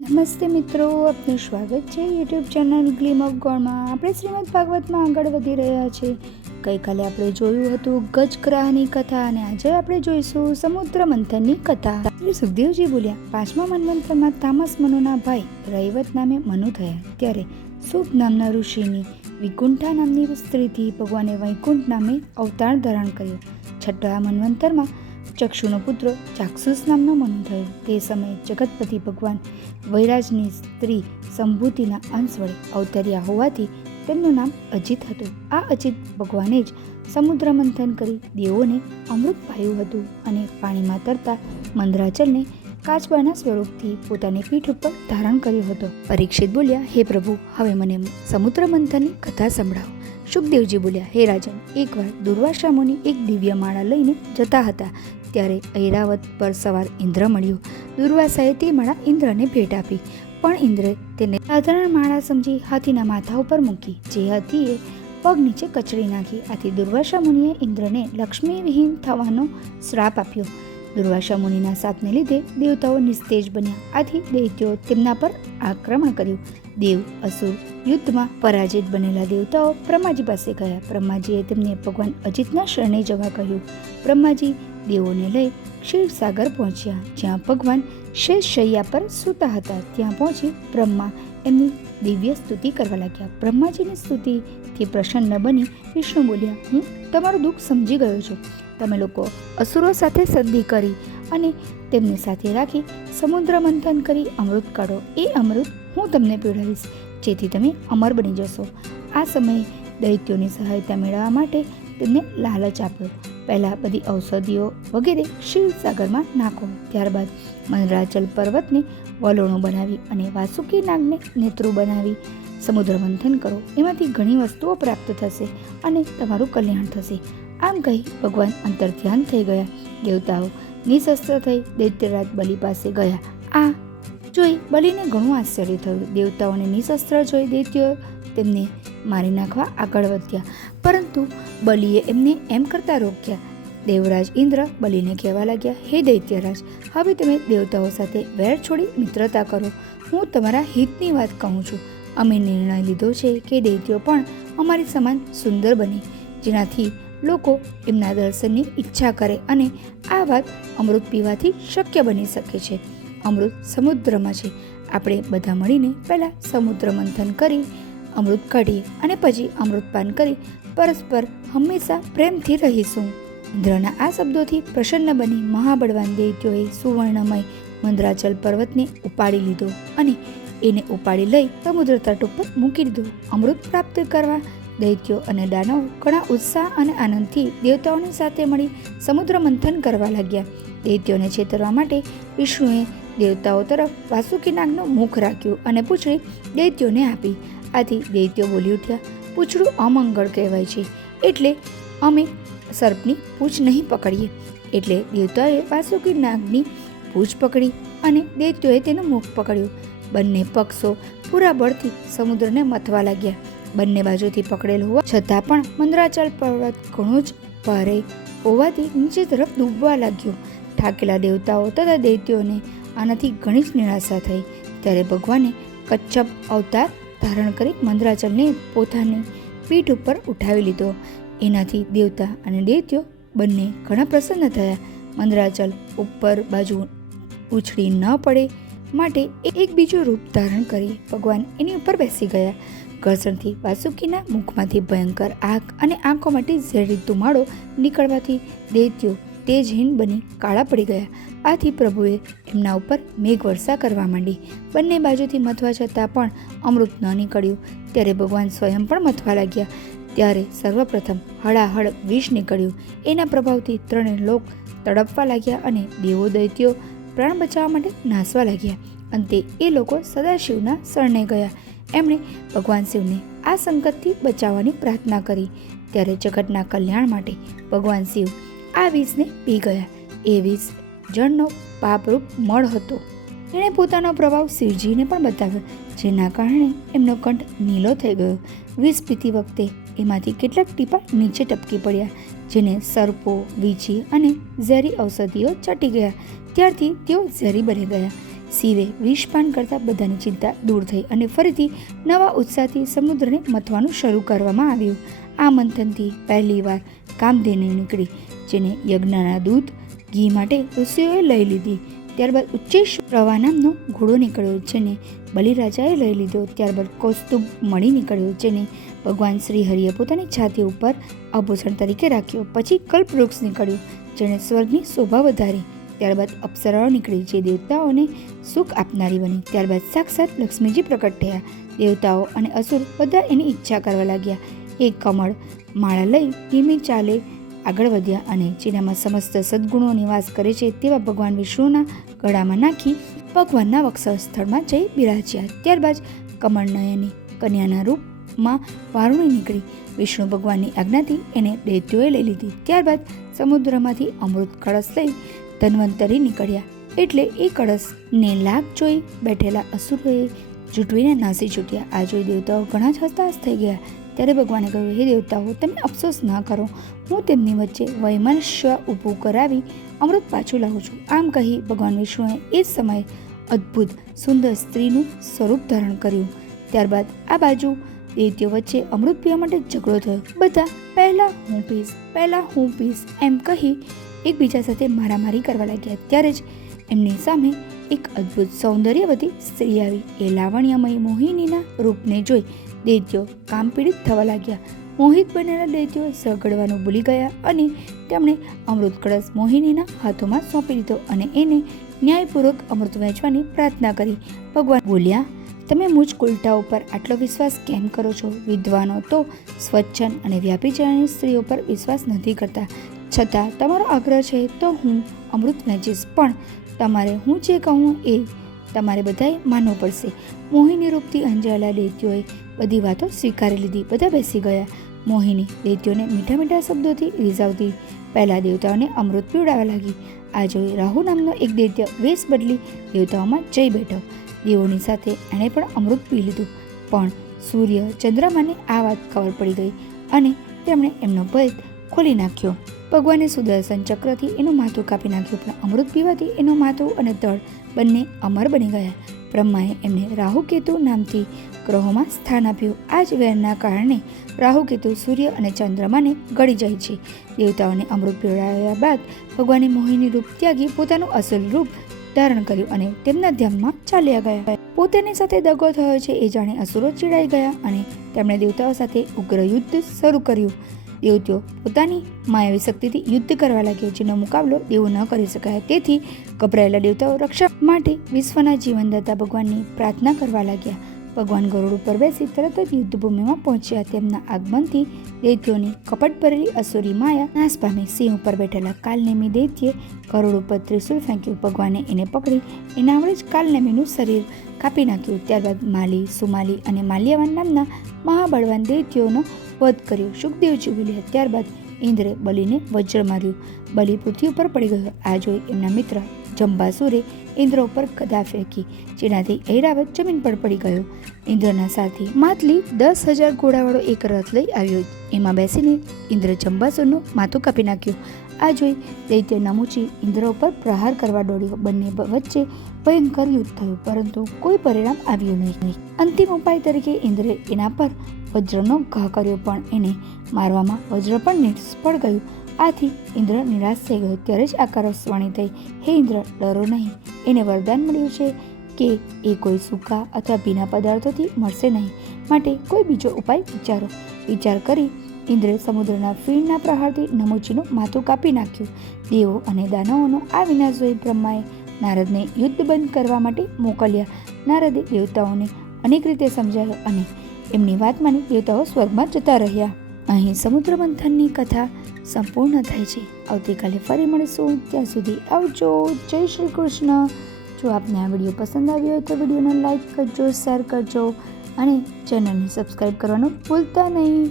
નમસ્તે મિત્રો, આપનું સ્વાગત છે યુટ્યુબ ચેનલ ગ્લીમ ઓફ ગોડમાં. આપણે શ્રીમદ ભાગવતમાં આગળ વધી રહ્યા છીએ. ગઈકાલે આપણે જોયું હતું ગજગ્રાહની કથા અને આજે આપણે જોઈશું સમુદ્ર મંથનની કથા. સુખદેવજી બોલ્યા, 5મા મન્વંતરમાં તામસ મનુના ભાઈ રૈવત નામે મનુ થયા. ત્યારે સુપ નામના ઋષિની વિકુંઠા નામની સ્ત્રીથી ભગવાને વૈકુંઠ નામે અવતાર ધારણ કર્યો. 6ઠા મન્વંતરમાં ચક્ષુનો પુત્ર ચાક્ષુષ નામનો મનુ થયો. તે સમયે જગતપતિ ભગવાન વૈરાજની સ્ત્રી સંભૂતિના અંશ વડે અવતર્યા હોવાથી તેમનું નામ અજિત હતું. આ અજિત ભગવાને જ સમુદ્ર મંથન કરી દેવોને અમૃત પાયું હતું અને પાણીમાં તરતા મંદરાચલને કાચબાના સ્વરૂપથી પોતાની પીઠ ઉપર ધારણ કર્યો હતો. પરીક્ષિત બોલ્યા, હે પ્રભુ, હવે મને સમુદ્ર મંથનની કથા સંભળાવો. સુખદેવજી બોલ્યા, હે રાજન, એકવાર દુર્વાસા મુનિ એક દિવ્ય માળા લઈને જતા હતા. ત્યારે ઐરાવત પર સવાર ઇન્દ્ર મળ્યો. દુર્વાસાએ તે માળા ઇન્દ્રને ભેટ આપી, પણ ઇન્દ્રે તેને સાધારણ માળા સમજી હાથીના માથા ઉપર મૂકી, જે હાથીએ પગ નીચે કચડી નાખી. આથી દુર્વાસા મુનિએ ઇન્દ્રને લક્ષ્મી વિહીન થવાનો શ્રાપ આપ્યો. દુર્વાસા મુનિના શાપને લીધે દેવતાઓ નિસ્તેજ બન્યા. આથી દૈત્યો તેમના પર આક્રમણ કર્યું. દેવ અસુર યુદ્ધમાં પરાજિત બનેલા દેવતાઓ બ્રહ્માજી પાસે ગયા. બ્રહ્માજીએ તેમને ભગવાન અજિતના શરણે જવા કહ્યું. બ્રહ્માજી દેવોને લઈ ક્ષીરસાગર પહોંચ્યા, જ્યાં ભગવાન શેષ શૈયા પર સૂતા હતા. ત્યાં પહોંચી બ્રહ્મા એમની દિવ્ય સ્તુતિ કરવા લાગ્યા. બ્રહ્માજીની સ્તુતિથી પ્રસન્ન બની વિષ્ણુ બોલ્યા, હું તમારું દુઃખ સમજી ગયો છું. તમે લોકો અસુરો સાથે સંધિ કરી અને તેમને સાથે રાખી સમુદ્ર મંથન કરી અમૃત કાઢો. એ અમૃત હું તમને પીવડાવીશ, જેથી તમે અમર બની જશો. આ સમયે દૈત્યોની સહાયતા મેળવવા માટે તેમને લાલચ આપ્યો. પહેલાં બધી ઔષધિઓ વગેરે ક્ષીરસાગરમાં નાખો. ત્યારબાદ મંદરાચલ પર્વતને વલોણો બનાવી અને વાસુકી નાગને નેત્રુ બનાવી સમુદ્ર મંથન કરો. એમાંથી ઘણી વસ્તુઓ પ્રાપ્ત થશે અને તમારું કલ્યાણ થશે. આમ કહી ભગવાન અંતર્ધ્યાન થઈ ગયા. દેવતાઓ નિશસ્ત્ર થઈ દૈત્યરાજ બલિ પાસે ગયા. આ જોઈ બલિને ઘણું આશ્ચર્ય થયું. દેવતાઓને નિશસ્ત્ર જોઈ દૈત્યો તેમને મારી નાખવા આગળ વધ્યા, પરંતુ બલિએ એમને એમ કરતા રોક્યા. દેવરાજ ઇન્દ્ર બલિને કહેવા લાગ્યા, હે દૈત્યરાજ, હવે તમે દેવતાઓ સાથે વેર છોડી મિત્રતા કરો. હું તમારા હિતની વાત કહું છું. અમે નિર્ણય લીધો છે કે દૈત્યો પણ અમારી સમાન સુંદર બને, જેનાથી લોકો એમના દર્શનની ઈચ્છા કરે અને આ વાત અમૃત પીવાથી શક્ય બની શકે છે. અમૃત સમુદ્રમાં છે. આપણે બધા મળીને પહેલાં સમુદ્ર મંથન કરી અમૃત કાઢીએ અને પછી અમૃતપાન કરી પરસ્પર હંમેશા પ્રેમથી રહીશું. ઇન્દ્રના આ શબ્દોથી પ્રસન્ન બની મહાબળવાન દૈત્યોએ સુવર્ણમય મંદરાચલ પર્વતને ઉપાડી લીધો અને એને ઉપાડી લઈ સમુદ્ર તટ ઉપર મૂકી દીધો. અમૃત પ્રાપ્ત કરવા દૈત્યો અને દાનવો ઘણા ઉત્સાહ અને આનંદથી દેવતાઓની સાથે મળી સમુદ્ર મંથન કરવા લાગ્યા. દૈત્યોને છેતરવા માટે વિષ્ણુએ દેવતાઓ તરફ વાસુકી નાગનું મુખ રાખ્યું અને પૂંછડી દૈત્યોને આપી. આથી દૈત્યો બોલી ઉઠ્યા, પૂંછડું અમંગળ કહેવાય છે, એટલે અમે સર્પની પૂંછ નહીં પકડીએ. એટલે દેવતાઓએ વાસુકી નાગની પૂંછ પકડી અને દૈત્યોએ તેનું મુખ પકડ્યું. બંને પક્ષો પૂરા બળથી સમુદ્રને મથવા લાગ્યા. બંને બાજુથી પકડેલ હોવા છતાં પણ મંદરાચલ પર્વત ઘણો જ ભારે હોવાથી નીચે તરફ ડૂબવા લાગ્યો. થાકેલા દેવતાઓ તથા દૈત્યોને આનાથી ઘણી જ નિરાશા થઈ. ત્યારે ભગવાને કચ્છપ અવતાર ધારણ કરી મંદરાચલને પોતાની પીઠ ઉપર ઉઠાવી લીધો. એનાથી દેવતા અને દૈત્યો બંને ઘણા પ્રસન્ન થયા. મંદરાચલ ઉપર બાજુ ઉછળી ન પડે માટે એક બીજું રૂપ ધારણ કરી ભગવાન એની ઉપર બેસી ગયા. ઘર્ષણથી વાસુકીના મુખમાંથી ભયંકર આગ અને આંખોમાંથી ઝેરી ધુમાડો નીકળવાથી દૈત્યો તેજહીન બની કાળા પડી ગયા. આથી પ્રભુએ એમના ઉપર મેઘવર્ષા કરવા માંડી. બંને બાજુથી મથવા છતાં પણ અમૃત ન નીકળ્યું. ત્યારે ભગવાન સ્વયં પણ મથવા લાગ્યા. ત્યારે સર્વપ્રથમ હળાહળ વિષ નીકળ્યું. એના પ્રભાવથી ત્રણેય લોક તડપવા લાગ્યા અને દેવો દૈત્યો પ્રાણ બચાવવા માટે નાસવા લાગ્યા. અંતે એ લોકો સદાશિવના શરણે ગયા. એમણે ભગવાન શિવને આ સંકટથી બચાવવાની પ્રાર્થના કરી. ત્યારે જગતના કલ્યાણ માટે ભગવાન શિવ આ વિષને પી ગયા. એ વિષ જળનો પાપરૂપ મળ હતો. એણે પોતાનો પ્રભાવ શિવજીને પણ બતાવ્યો, જેના કારણે એમનો કંઠ નીલો થઈ ગયો. વિષ પીતી વખતે એમાંથી કેટલાક ટીપા નીચે ટપકી પડ્યા, જેને સર્પો, વીછી અને ઝેરી ઔષધિઓ ચટી ગયા. ત્યારથી તેઓ ઝેરી બની ગયા. શિવે વિષપાન કરતાં બધાની ચિંતા દૂર થઈ અને ફરીથી નવા ઉત્સાહથી સમુદ્રને મથવાનું શરૂ કરવામાં આવ્યું. આ મંથનથી પહેલીવાર કામધેનુ નીકળી, જેને યજ્ઞના દૂધ ઘી માટે ઋષિઓએ લઈ લીધી. ત્યારબાદ ઉચ્ચેશ પ્રવાહ નામનો ઘોડો નીકળ્યો, જેને બલિરાજાએ લઈ લીધો. ત્યારબાદ કૌસ્તુભ મણી નીકળ્યો, જેને ભગવાન શ્રી હરિએ પોતાની છાતી ઉપર આભૂષણ તરીકે રાખ્યો. પછી કલ્પવૃક્ષ નીકળ્યું, જેણે સ્વર્ગની શોભા વધારી. ત્યારબાદ અપ્સરાઓ નીકળી, જે દેવતાઓને સુખ આપનારી બની. ત્યારબાદ સાક્ષાત લક્ષ્મીજી પ્રકટ થયા. દેવતાઓ અને અસુર બધા એની ઈચ્છા કરવા લાગ્યા. એ કમળ માળા લઈ ધીમી ચાલે આગળ વધ્યા અને જેનામાં સમસ્ત સદગુણો નિવાસ કરે છે તેવા ભગવાન વિષ્ણુના ગળામાં નાખી ભગવાનના વક્ષસ્થળમાં જઈ બિરાજ્યા. ત્યારબાદ કમળનયની કન્યાના રૂપમાં વારુણી નીકળી. વિષ્ણુ ભગવાનની આજ્ઞાથી એને દૈત્યોએ લઈ લીધી. ત્યારબાદ સમુદ્રમાંથી અમૃત કળશ લઈ ધન્વંતરી નીકળ્યા. એટલે એ કળશને લાભ જોઈ બેઠેલા અસુરોએ જૂટવીને નાસી છૂટ્યા. આ જોઈ દેવતાઓ ઘણા જ હતાશ થઈ ગયા. ત્યારે ભગવાને કહ્યું, હે દેવતાઓ, તમે અફસોસ ના કરો, હું તેમની વચ્ચે વૈમનસ્ય ઊભું કરાવી અમૃત પાછું લાવું છું. આમ કહી ભગવાન વિષ્ણુએ એ જ સમયે અદ્ભુત સુંદર સ્ત્રીનું સ્વરૂપ ધારણ કર્યું. ત્યારબાદ આ બાજુ દૈત્યો વચ્ચે અમૃત પીવા માટે ઝઘડો થયો. બધા પહેલા હું પીશ એમ કહી એકબીજા સાથે મારામારી કરવા લાગ્યા. ત્યારે જ એમની સામે એક અદ્ભુત સૌંદર્યવતી સ્ત્રી આવી. એ લાવણ્યમય મોહિનીના રૂપને જોઈ દૈત્યો કામપીડિત થવા લાગ્યા. મોહિત બનેલા દૈત્યો ઝઘડવાનું ભૂલી ગયા અને તેમણે અમૃત કળશ મોહિનીના હાથોમાં સોંપી દીધો અને એને ન્યાયપૂર્વક અમૃત વહેંચવાની પ્રાર્થના કરી. ભગવાન બોલ્યા, તમે મુજ ઉલટા ઉપર આટલો વિશ્વાસ કેમ કરો છો? વિદ્વાનો તો સ્વચ્છંદ અને વ્યાપી જવાની સ્ત્રીઓ પર વિશ્વાસ નથી કરતા. છતાં તમારો આગ્રહ છે તો હું અમૃત વહેંચીશ, પણ તમારે હું જે કહું એ તમારે બધાએ માનવું પડશે. મોહિની રૂપથી અંજાયેલા દૈત્યોએ બધી વાતો સ્વીકારી લીધી. બધા બેસી ગયા. મોહિની દૈત્યોને મીઠા મીઠા શબ્દોથી રીઝાવતી પહેલા દેવતાઓને અમૃત પીવડાવવા લાગી. આ જોઈ રાહુ નામનો એક દૈત્ય વેશ બદલી દેવતાઓમાં જઈ બેઠો. દેવોની સાથે એણે પણ અમૃત પી લીધું. પણ સૂર્ય ચંદ્રમાને આ વાત ખબર પડી ગઈ અને તેમણે એમનો ભેદ ખોલી નાખ્યો. ભગવાને સુદર્શન ચક્રથી એનું માથું કાપી નાખ્યું, પણ અમૃત પીવાથી એનું માથું અને તળ બંને અમર બની ગયા. બ્રહ્માએ એમને રાહુકેતુ નામથી ગ્રહોમાં સ્થાન આપ્યું. આ જ વેરના કારણે રાહુકેતુ સૂર્ય અને ચંદ્રમાને ગળી જાય છે. દેવતાઓને અમૃત પીવડાવ્યા બાદ ભગવાને મોહિની રૂપ ત્યાગી પોતાનું અસલ રૂપ ધારણ કર્યું અને તેમના ધ્યાનમાં ચાલ્યા ગયા. પોતાની સાથે દગો થયો છે એ જાણે અસુરો ચીડાઈ ગયા અને તેમણે દેવતાઓ સાથે ઉગ્ર યુદ્ધ શરૂ કર્યું. દેવતાઓ પોતાની માયાવી શક્તિથી યુદ્ધ કરવા લાગ્યા, જેનો મુકાબલો દેવો ન કરી શકાય. તેથી ગભરાયેલા દેવતાઓ રક્ષા માટે વિશ્વના જીવનદાતા ભગવાનની પ્રાર્થના કરવા લાગ્યા. ભગવાન ગરુડ ઉપર બેસી તરત જ યુદ્ધભૂમિમાં પહોંચ્યા. તેમના આગમનથી દૈત્યોની કપટ ભરેલી અસુરી માયા નાશ પામી. સિંહ ઉપર બેઠેલા કાલનેમી દૈત્યે ગરુડ ઉપર ત્રિશૂળ ફેંક્યું. ભગવાને એને પકડી એના વડે જ કાલનેમીનું શરીર કાપી નાખ્યું. ત્યારબાદ માલી, સુમાલી અને માલ્યવાન નામના મહાબળવાન દૈત્યોનો વધ કર્યો. શુકદેવજી બોલ્યા. ત્યારબાદ ઇન્દ્રે બલિને વજ્ર માર્યું. બલિ પૃથ્વી ઉપર પડી ગયો. આ જોઈ એમના મિત્ર જંબાસુરે ઇન્દ્ર ઉપર ગદા ફેંકી, જેનાથી ઐરાવત જમીન પર પડી ગયો. ઇન્દ્રના સાથી માટલી 10,000 ઘોડાવાળો એક રથ લઈ આવ્યો. એમાં બેસીને ઇન્દ્ર જંબાસુરનું માથું કાપી નાખ્યું. આ જોઈ દૈત્ય નમૂચી ઇન્દ્ર ઉપર પ્રહાર કરવા દોડ્યો. બંને વચ્ચે ભયંકર યુદ્ધ થયું, પરંતુ કોઈ પરિણામ આવ્યું નહીં. અંતિમ ઉપાય તરીકે ઇન્દ્રે એના પર વજ્રનો ઘા કર્યો, પણ એને મારવામાં વજ્ર પણ નિષ્ફળ ગયું. આથી ઇન્દ્ર નિરાશ થઈ ગયો. ત્યારે જ આકાશવાણી થઈ, હે ઇન્દ્ર, ડરો નહીં. એને વરદાન મળ્યું છે કે એ કોઈ સૂકા અથવા ભીના પદાર્થોથી મળશે નહીં, માટે કોઈ બીજો ઉપાય વિચારો. વિચાર કરી ઇન્દ્રે સમુદ્રના ફીણના પ્રહારથી નમૂચીનું માથું કાપી નાખ્યું. દેવો અને દાનવોનો આ વિનાશ જોઈ બ્રહ્માએ નારદને યુદ્ધ બંધ કરવા માટે મોકલ્યા. નારદે દેવતાઓને અનેક રીતે સમજાયો અને એમની વાત માની દેવતાઓ સ્વર્ગમાં જતા રહ્યા. અહીં સમુદ્ર મંથનની કથા સંપૂર્ણ થાય છે. આવતીકાલે ફરી મળીશું. ત્યાં સુધી આવજો. જય શ્રી કૃષ્ણ. જો આપને આ વિડીયો પસંદ આવ્યો હોય તો વિડીયોને લાઈક કરજો, શેર કરજો અને ચેનલને સબસ્ક્રાઈબ કરવાનું ભૂલતા નહીં.